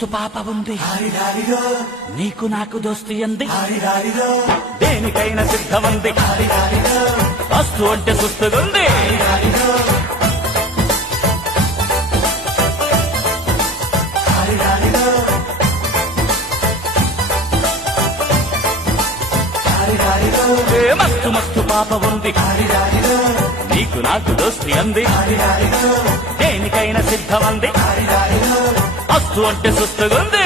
మస్తు పాప ఉంది నీకు నాకు దోస్తి అంది దేనికైనా సిద్ధమంది వస్తు అంటే సుస్తుగుంది మస్తు మస్తు పాప ఉంది నీకు నాకు దోస్తి అంది దేనికైనా సిద్ధమంది వస్తు అంటే సుస్తుగుంది